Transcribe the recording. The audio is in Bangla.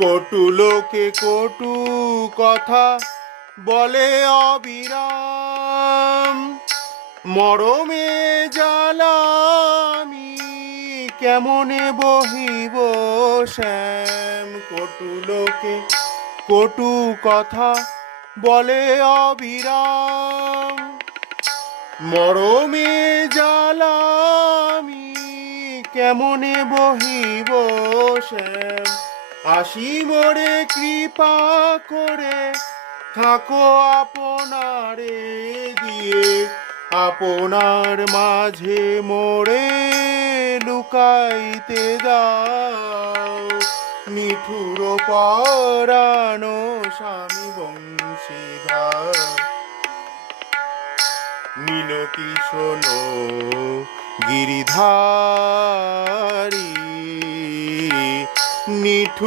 কটু লোকে কটু কথা বলে অবিরাম, মরমে জ্বালামি কেমনে বহিব শ্যাম। কটু লোকে কটু কথা বলে অবিরাম, মরমে জ্বালামি কেমনে বহিব শ্যাম। আসি মোরে কৃপা করে থাকো আপনারে দিয়ে, আপনার মাঝে মোরে লুকাইতে দাও। নিঠুর পরানো স্বামী বংশীধর, মিনতি শোনো গিরিধারী। নিঠুর